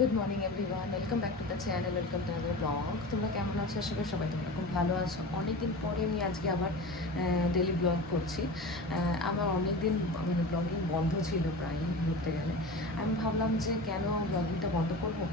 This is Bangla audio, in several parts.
Good morning everyone, welcome back to the channel, welcome to another blog. তোমরা কেমন আছো? আশা করি সবাই তোমরা খুব ভালো আছো। অনেকদিন পরে আমি আজকে আবার ডেলি ব্লগ করছি। আমার অনেকদিন মানে ব্লগিং বন্ধ ছিল প্রায় ধরতে গেলে। আমি ভাবলাম যে কেন ব্লগিংটা বন্ধ করবো,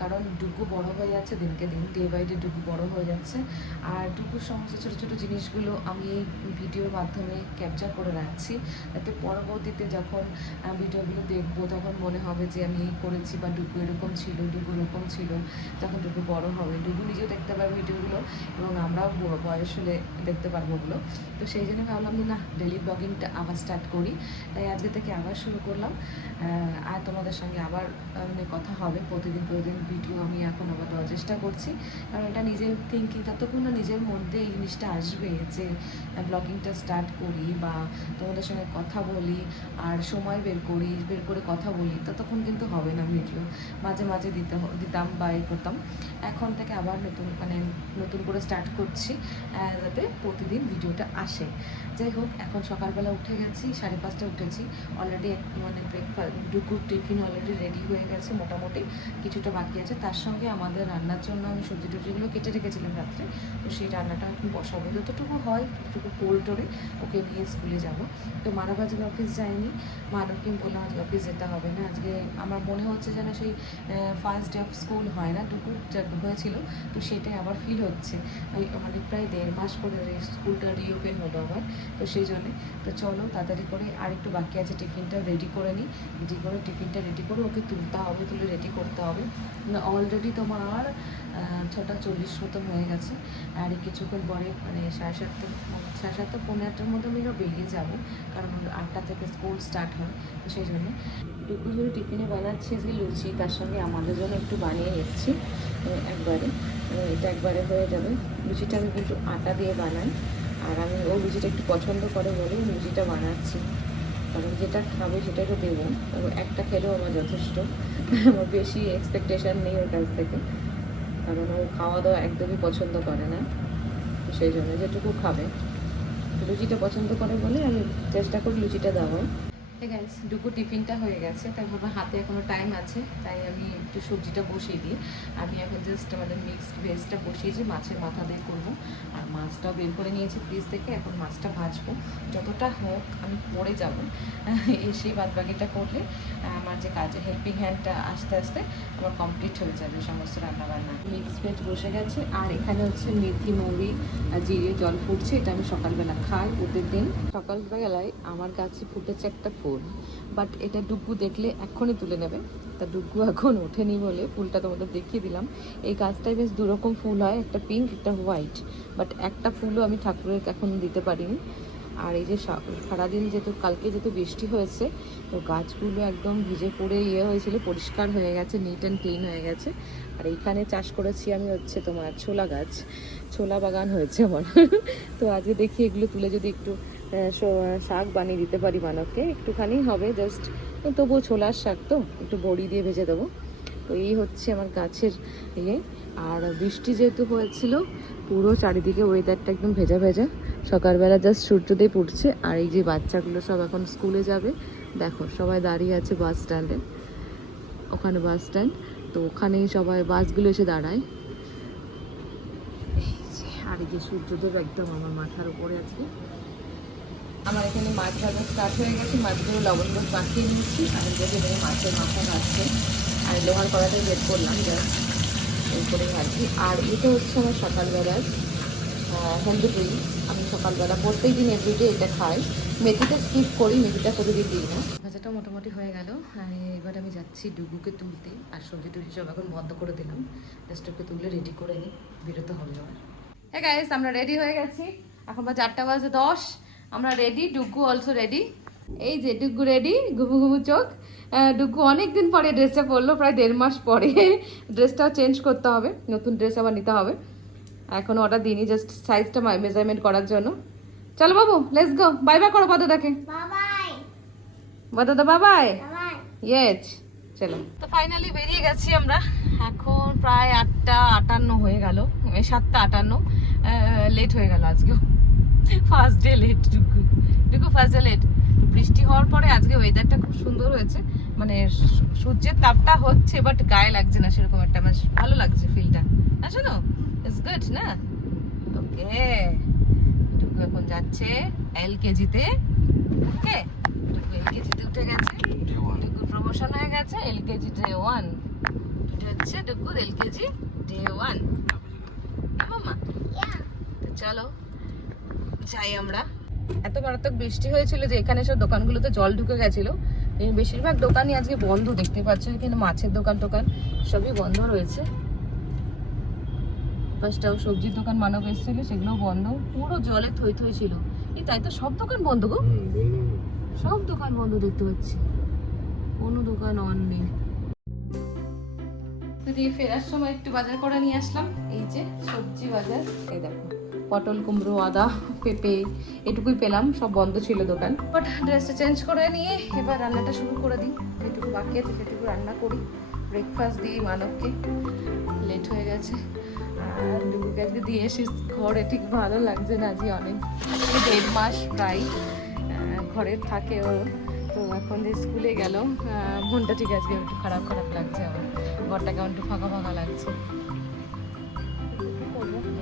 কারণ ডুগু বড় হয়ে যাচ্ছে দিনকে দিন, ডে বাই ডে ডুগু বড় হয়ে যাচ্ছে। আর ডুগুর সমস্ত ছোটো ছোটো জিনিসগুলো আমি এই ভিডিওর মাধ্যমে ক্যাপচার করে রাখছি, যাতে পরবর্তীতে যখন ভিডিওগুলো দেখবো তখন মনে হবে যে আমি এই করেছি, বা ডুগু এরকম ছিল, ডুগু এরকম ছিল। যখন ডুগু বড় হবে ডুগু নিজেও দেখতে পারবে ভিডিওগুলো, এবং আমরাও বয়স হলে দেখতে পারবো ওগুলো। তো সেই জন্য ভাবলাম যে না, ডেলি ব্লগিংটা আবার স্টার্ট করি। তাই আজকে থেকে আবার শুরু করলাম। আর তোমাদের সঙ্গে আবার মানে কথা হবে প্রতিদিন ভিডিও আমি এখন আবার দেওয়ার চেষ্টা করছি, কারণ এটা নিজের থিঙ্কিং, ততক্ষণ না নিজের মধ্যে এই জিনিসটা আসবে যে ব্লগিংটা স্টার্ট করি বা তোমাদের সঙ্গে কথা বলি আর সময় বের করে কথা বলি, ততক্ষণ কিন্তু হবে না ভিডিও। মাঝে মাঝে দিতাম বা করতাম। এখন থেকে আবার নতুন করে স্টার্ট করছি, যাতে প্রতিদিন ভিডিওটা আসে। যাই হোক, এখন সকালবেলা উঠে গেছি, 5:30 উঠেছি। অলরেডি মানে দুপুর টিফিন অলরেডি রেডি হয়ে গেছে, মোটামুটি কিছুটা বাকি আছে। তার সঙ্গে আমাদের রান্নার জন্য আমি সবজি টবজিগুলো কেটে রেখেছিলাম রাত্রে, তো সেই রান্নাটা এখন বসাবো। যতটুকু হয় ততটুকু করে ওকে নিয়ে স্কুলে যাব। তো মানব আজকে অফিস যায়নি, মানবকে বললাম আজকে অফিস যেতে হবে না। আজকে আমার মনে হচ্ছে যেন সেই ফার্স্ট ডে অফ স্কুল হয় না, দুপুর হয়েছিল, তো সেটাই আবার ফিল হচ্ছে। মানে প্রায় 1.5 মাস পরে স্কুলটা রিওপেন হলো আবার, তো সেই জন্যে। তো চলো তাড়াতাড়ি করে, আর একটু বাকি আছে, টিফিনটা রেডি করে নিই। টিফিনটা রেডি করে ওকে তুলে রেডি করতে হবে। অলরেডি তোমার 6:40 মতন হয়ে গেছে, আর কিছুক্ষণ পরে মানে 7:30 পৌনে 8টার মধ্যে আমি বেরিয়ে যাব, কারণ 8টা থেকে স্কুল স্টার্ট হয়। তো সেই জন্যে দুপুর ধরে টিফিনে বানাচ্ছি যে লুচি, তার সঙ্গে আমাদের জন্য একটু বানিয়ে নিচ্ছি একবারে। এটা একবারে হয়ে যাবে। লুচিটা আমি কিন্তু আটা দিয়ে বানাই, আর আমি ও লুচিটা একটু পছন্দ করে বলে লুচিটা বানাচ্ছি, কারণ যেটা খাবে সেটাকে দেবো। একটা খেলেও আমার যথেষ্ট, আমার বেশি এক্সপেকটেশান নেই ওর কাছ থেকে, কারণ ও খাওয়া দাওয়া একদমই পছন্দ করে না। সেই জন্য যেটুকু খাবে, লুচিটা পছন্দ করে বলে আমি চেষ্টা করি লুচিটা দেওয়ার। ঠিক আছে, দুপুর টিফিনটা হয়ে গেছে, তাই ভাবলাম হাতে এখনও টাইম আছে, তাই আমি একটু সবজিটা বসিয়ে দিই। আমি এখন জাস্ট আমাদের মিক্সড ভেজটা বসিয়েছি, মাছের মাথা দিয়ে করবো। আর মাছটাও বের করে নিয়েছি ফ্রিজ থেকে, এখন মাছটা ভাজবো। যতটা হোক আমি পড়ে যাবো, এসে বাদবাকিটা করলে আমার যে কাজে হেল্পিং হ্যান্ডটা আস্তে আস্তে আমার কমপ্লিট হয়ে যাবে সমস্ত রান্নাবান্না। মিক্সড ভেজ বসে গেছে, আর এখানে হচ্ছে মেথি মৌরি জিরে জল ফুটছে। এটা আমি সকালবেলা খাই প্রত্যেকদিন। সকালবেলায় আমার গাছে ফুটেছে একটা ফুল, বাট এটা ডুগু দেখলে এক্ষুনি তুলে নেবে। তা ডুগু এখন ওঠেনি বলে ফুলটা তোমাদের দেখিয়ে দিলাম। এই গাছটায় বেশ দুরকম ফুল হয়, একটা পিঙ্ক একটা হোয়াইট, বাট একটা ফুলও আমি ঠাকুরের এখন দিতে পারিনি। আর এই যে সারাদিন কালকে যেহেতু বৃষ্টি হয়েছে, তো গাছগুলো একদম ভিজে পড়ে হয়েছিল, পরিষ্কার হয়ে গেছে, নিট অ্যান্ড ক্লিন হয়ে গেছে। আর এইখানে চাষ করেছি আমি হচ্ছে তোমার ছোলা গাছ, ছোলা বাগান হয়েছে আমার। তো আজকে দেখি এগুলো তুলে যদি একটু শাক বানিয়ে দিতে পারি মানবকে, একটুখানি হবে জাস্ট, তবুও ছোলার শাক তো একটু বড়ি দিয়ে ভেজে দেবো। তো এই হচ্ছে আমার গাছের ইয়ে। আর বৃষ্টি যেহেতু হয়েছিল, পুরো চারিদিকে ওয়েদারটা একদম ভেজা ভেজা। সকালবেলা জাস্ট সূর্যোদয় পড়ছে, আর এই যে বাচ্চাগুলো সব এখন স্কুলে যাবে, দেখো সবাই দাঁড়িয়ে আছে বাস স্ট্যান্ডে, ওখানে বাস স্ট্যান্ড, তো ওখানেই সবাই বাসগুলো এসে দাঁড়ায়। এই যে, আর এই যে সূর্যোদয় একদম আমার মাথার উপরে আজকে। আমার এখানে মাছ ভাজা স্টার্ট হয়ে গেছে, মাছগুলো লবণ দিয়ে মাখিয়ে নিচ্ছি, আর এদিকে মাছের মাথা ভাজছে, আর লোহার কড়াতে বের করলাম জাস্ট এই করে ভাজি। আর এটা হচ্ছে আমার সকালবেলার হেলদি ড্রিঙ্কস। আমি সকালবেলা প্রত্যেক দিন এভরিডে এটা খাই। মেথিটা স্কিপ করি, মেথিটা প্রতিদিন দিই না। ভাজাটা মোটামুটি হয়ে গেল, এবার আমি যাচ্ছি ডুগুকে তুলতে। আর সবজি টুবজি সব এখন বন্ধ করে দিলাম, জাস্ট ওকে তুলে রেডি করে নিই, বেরোতে হবে আবার। হ্যাঁ গাইস, আমরা রেডি হয়ে গেছি, এখন 4:10 আমরা রেডি, ডুগু অলসো রেডি। এই যে ডুগু রেডি, ঘুমু ঘুমু চোখ। ডুগু অনেকদিন পরে ড্রেসটা পরলো, প্রায় 1.5 মাস পরে। ড্রেসটাও চেঞ্জ করতে হবে, নতুন ড্রেস আবার নিতে হবে। এখনো অর্ডার দিইনি, জাস্ট সাইজটা মেজারমেন্ট করার জন্য। চলো বাবু, লেটস গো। বাই বাই করো দাদাকে। দাদা বাবাই। ইয়েস, চলো। তো ফাইনালি বেরিয়ে গেছি আমরা, এখন প্রায় 8:58 হয়ে গেল, 7:58। লেট হয়ে গেল আজকেও, first day late. ডুগু first day late. বৃষ্টি হওয়ার পরে আজকে ওয়েদারটা খুব সুন্দর হয়েছে, মানে সূর্যের তাপটা হচ্ছে বাট গায়ে লাগছে না সেরকম একটা, বেশ ভালো লাগছে ফিলটা। না শোনো, ইটস গুড না? ওকে, টুকু এখন যাচ্ছে এলকেজিতে। ওকে, টুকু এলকেজিতে উঠে গেছে, টুকু প্রমোশন হয়ে গেছে এলকেজি ডে 1। এটা হচ্ছে টুকুর এলকেজি ডে 1। মামা তো চলো যাই আমরা। এত মারাত্মক বৃষ্টি হয়েছিল যে এখানে সব দোকানগুলোতে জল ঢুকে গেছিল। এই বেশিরভাগ দোকানই আজকে বন্ধ দেখতে পাচ্ছ, এখানে মাছের দোকান টোকান সবই বন্ধ রয়েছে। পাঁচটাও সবজির দোকান মানব এসেছিল, সেগুলো বন্ধ, পুরো জলে থই থই ছিল। এই তাই তো সব দোকান বন্ধ গো, সব দোকান বন্ধ দেখতে পাচ্ছি, কোনো দোকান অন নেই। তো দিয়ে ফেরার সময় একটু বাজার করে নিয়ে আসলাম, এই যে সবজি বাজার। এই দেখো পটল, কুমড়ো, আদা, পেঁপে, এটুকুই পেলাম, সব বন্ধ ছিল দোকান। বাট ড্রেসটা চেঞ্জ করে নিয়ে এবার রান্নাটা শুরু করে দিই। যেটুকু বাকি আছে সেটুকু রান্না করি, ব্রেকফাস্ট দিই মানবকে, লেট হয়ে গেছে। আর ডুবুকে আজকে দিয়ে এসে ঘরে ঠিক ভালো লাগছে না, আজকে অনেক 1.5 মাস প্রায় ঘরে থাকে ও। তো এখন যে স্কুলে গেল, মনটা ঠিক আজকে একটু খারাপ খারাপ লাগছে আমার, ঘরটা কেমন একটু ফাঁকা ফাঁকা লাগছে।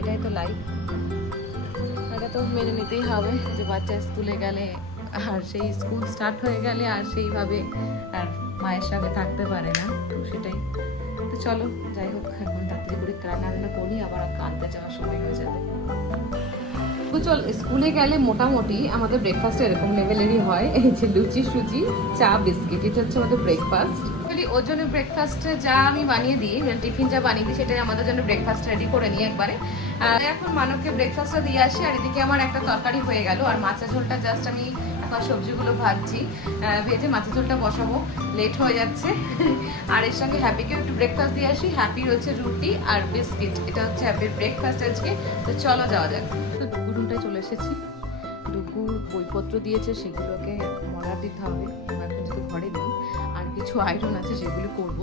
এটাই তো লাইফ, এটা তো মেনে নিতেই হবে যে বাচ্চা স্কুলে গেলে আর সেই স্কুল স্টার্ট হয়ে গেলে আর সেইভাবে আর মায়ের সঙ্গে থাকতে পারে না, তো সেটাই। তো চলো যাই হোক, এখন তাড়াতাড়ি করে রান্না বান্না করি, আবার আনতে যাওয়ার সময় হয়ে যাবে। চল, স্কুলে গেলে মোটামুটি আমাদের ব্রেকফাস্ট এরকম লেভেলেরই হয়, এই যে লুচি, সুজি, চা, বিস্কিট, এটা হচ্ছে আমাদের ব্রেকফাস্ট। ওর জন্য ব্রেকফাস্টে যা আমি বানিয়ে দিই, টিফিন যা বানিয়ে দিই, সেটাই আমাদের জন্য ব্রেকফাস্ট রেডি করে নিই একবারে। এখন মানবকে ব্রেকফাস্টটা দিয়ে আসি, আর এদিকে আমার একটা তরকারি হয়ে গেল, আর মাছের ঝোলটা জাস্ট আমি এখন সবজিগুলো ভাজছি, ভেজে মাছের ঝোলটা বসাবো, লেট হয়ে যাচ্ছে। আর এর সঙ্গে হ্যাপিকে একটু ব্রেকফাস্ট দিয়ে আসি, হ্যাপি রয়েছে রুটি আর বিস্কিট, এটা হচ্ছে হ্যাপির ব্রেকফাস্ট আজকে। তো চলো যাওয়া যাক। তো ডুগু রুমটায় চলে এসেছি, ডুগু বইপত্র দিয়েছে, সেগুলোকে মলার দিতে হবে, এখন যেহেতু ঘরে নেই। আর কিছু আয়রন আছে সেগুলো করব।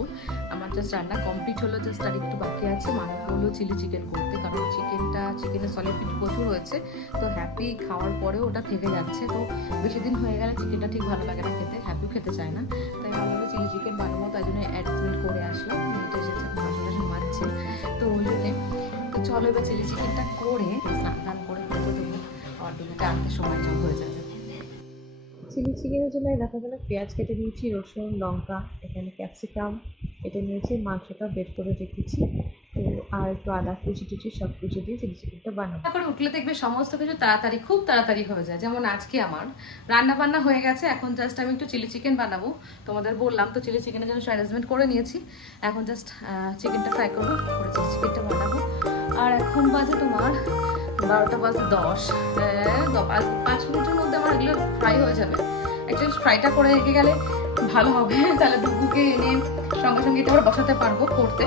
আমার জাস্ট রান্না কমপ্লিট হলো, জাস্ট আর একটু বাকি আছে। মানব বললো চিলি চিকেন করতে, কারণ চিকেনের সলিড পিট প্রচুর হয়েছে, তো হ্যাপি খাওয়ার পরেও ওটা থেকে যাচ্ছে। তো বেশি দিন হয়ে গেলে চিকেনটা ঠিক ভালো লাগে না খেতে, হ্যাপিও খেতে চায় না। তাই ভাবলাম চিলি চিকেন বানাবো, তাই জন্য অ্যাডজাস্টমেন্ট করে আসলাম। এটা এসেছে, মাছটা মারছে, তো ওই জন্যে। তো চলো এবার চিলি চিকেনটা করে স্নান করে ভেজে দেবো, আর ডিমটা আনতে সময় যোগ হয়ে যাবে। চিলি চিকেনের জন্য দেখা গেল পেঁয়াজ কেটে দিয়েছি, রসুন, লঙ্কা, এখানে ক্যাপসিকাম এটা নিয়েছি, মাংসটা বের করে রেখেছি, তো আর একটু আদা কুচি টুচি সব কিছু দিয়ে চিলি চিকেনটা বানাবো। তারপরে উঠলে দেখবে সমস্ত কিছু তাড়াতাড়ি, খুব তাড়াতাড়ি হয়ে যায়। যেমন আজকে আমার রান্না বান্না হয়ে গেছে, এখন জাস্ট আমি একটু চিলি চিকেন বানাবো, তোমাদের বললাম তো চিলি চিকেনের জন্য অ্যারেঞ্জমেন্ট করে নিয়েছি। এখন জাস্ট চিকেনটা ফ্রাই করবো, করে চিলি চিকেনটা বানাবো। আর এখন বাজে তোমার 12টা বাজে 10, 5 মিনিটের মধ্যে আমার এগুলো ফ্রাই হয়ে যাবে। অ্যাকচুয়ালি ফ্রাইটা করে রেখে গেলে ভালো হবে, তাহলে ডুগুকে এনে সঙ্গে সঙ্গে এটা আবার বসাতে পারবো করতে,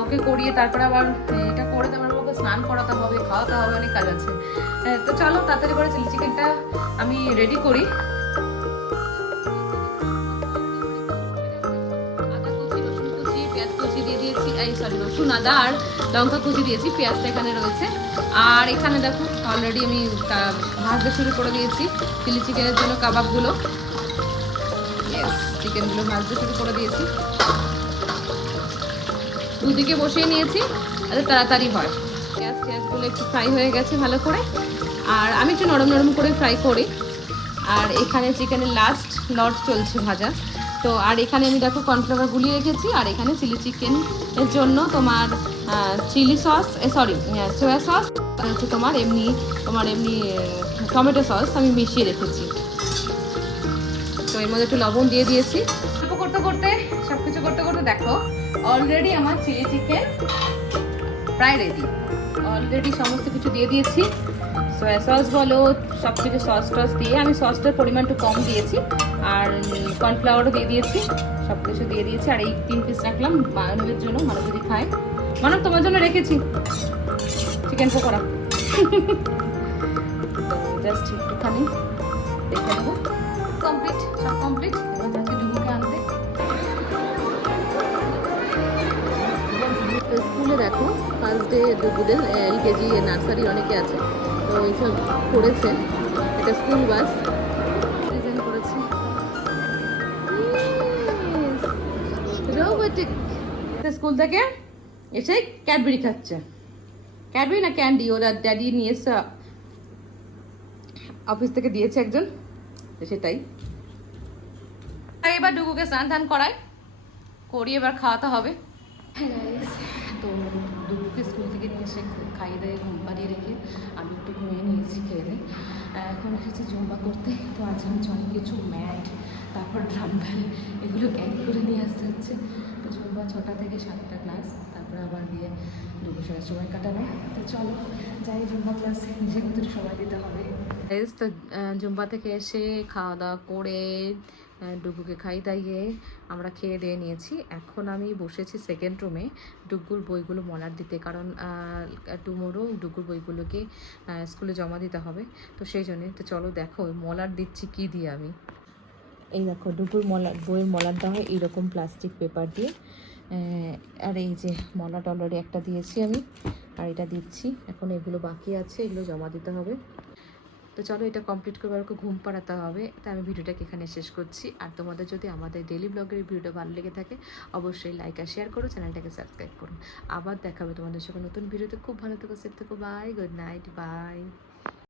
ওকে করিয়ে তারপরে আবার এটা করে তারপর ওকে স্নান করাতে হবে, খাওয়াতে হবে, অনেক কাজ আছে। তো চলো তাড়াতাড়ি করে চিলি চিকেনটা আমি রেডি করি। আদা কুচি, রসুন কুচি, পেঁয়াজ কুচি দিয়ে দিয়েছি, রসুন, আদা আর লঙ্কা কুচি দিয়েছি, পেঁয়াজটা এখানে রয়েছে। আর এখানে দেখো অলরেডি আমি ভাজতে শুরু করে দিয়েছি চিলি চিকেনের জন্য কাবাবগুলো, চিকেনগুলো ভাজতে শুরু করে দিয়েছি, দুদিকে বসিয়ে নিয়েছি যাতে তাড়াতাড়ি হয়। পেঁয়াজগুলো একটু ফ্রাই হয়ে গেছে ভালো করে, আর আমি একটু নরম নরম করে ফ্রাই করি। আর এখানে চিকেনের লাস্ট লট চলছে ভাজা। তো আর এখানে আমি দেখো কর্নফ্লাওয়ার গুলিয়ে রেখেছি, আর এখানে চিলি চিকেনের জন্য তোমার চিলি সস, সোয়া সস, হচ্ছে তোমার এমনি টমেটো সস আমি মিশিয়ে রেখেছি। তো এর মধ্যে একটু লবণ দিয়ে দিয়েছি। সব কিছু করতে করতে দেখো অলরেডি আমার চিলি চিকেন প্রায় রেডি। অলরেডি সমস্ত কিছু দিয়ে দিয়েছি, সোয়া সস বলো, সব কিছু সস টস দিয়ে, আমি সসটার পরিমাণ একটু কম দিয়েছি, আর কর্নফ্লাওয়ারও দিয়ে দিয়েছি, সব কিছু দিয়ে দিয়েছি। আর এই 3 পিস রাখলাম মানবের জন্য, মানব যদি খায়। মানব তোমার জন্য রেখেছি চিকেন পকোড়া। তো জাস্ট একটুখানি দেখে নেবো, কমপ্লিট, সব কমপ্লিট। এবার যাচ্ছি ডুগুকে আনতে। স্কুলে দেখো ফার্স্ট ডে ডুগুদের এলকেজি নার্সারি অনেকে আছে, তো এইসব করেছে, এটা স্কুল বাস ডিজাইন করেছে। স্কুল থেকে এসে ক্যাডবেরি খাচ্ছে, ক্যাডবেরি না ক্যান্ডি, ওরা ড্যাডি নিয়ে এসে অফিস থেকে দিয়েছে একজন, তো সেটাই। এবার ডুগুকে স্নান টান করিয়ে এবার খাওয়াতে হবে। তো ডুগুকে স্কুল থেকে নিয়ে এসে খাইয়ে দিয়ে ঘুম পাড়িয়ে রেখে আমি একটু ঘুমিয়ে নিয়েছি খেয়ে দিয়ে। এখন এসেছি জুম্বা করতে। তো আজ আমি অনেক কিছু ম্যাট, তারপর ড্রাম্বেল এগুলো ক্যারি করে নিয়ে আসতে হচ্ছে। তো জুম্বা 6টা থেকে 7টা ক্লাস, তারপরে আবার গিয়ে ডুগুর সঙ্গে সময় কাটানো। তো চলো যাই জুম্বা ক্লাসে, নিজের ভিতরে সময় দিতে হবে। তো জুম্বা থেকে এসে খাওয়া দাওয়া করে ডুগুকে খাই দাইয়ে আমরা খেয়ে দিয়ে নিয়েছি। এখন আমি বসেছি সেকেন্ড রুমে ডুগুর বইগুলো মলার দিতে, কারণ টুমোরো ডুগুর বইগুলোকে স্কুলে জমা দিতে হবে। তো সেই জন্যে তো চলো দেখো মলার দিচ্ছি কি দিয়ে আমি। এই দেখো ডুগুর বইয়ের মলার দেওয়া হয় এইরকম প্লাস্টিক পেপার দিয়ে। আর এই যে মলাট অলরেডি একটা দিয়েছি আমি, আর এটা দিচ্ছি। এখন এগুলো বাকি আছে, এগুলো জমা দিতে হবে। তো চলো এটা কমপ্লিট করবার ওকে ঘুম পাড়াতে হবে। তো আমি ভিডিওটাকে এখানে শেষ করছি। আর তোমাদের যদি আমাদের ডেলি ব্লগের ভিডিওটা ভালো লেগে থাকে অবশ্যই লাইক আর শেয়ার করো, চ্যানেলটাকে সাবস্ক্রাইব করো। আবার দেখাবে তোমাদের সঙ্গে নতুন ভিডিওতে। খুব ভালো থেকো, সেফ থেকো, বাই, গুড নাইট, বাই।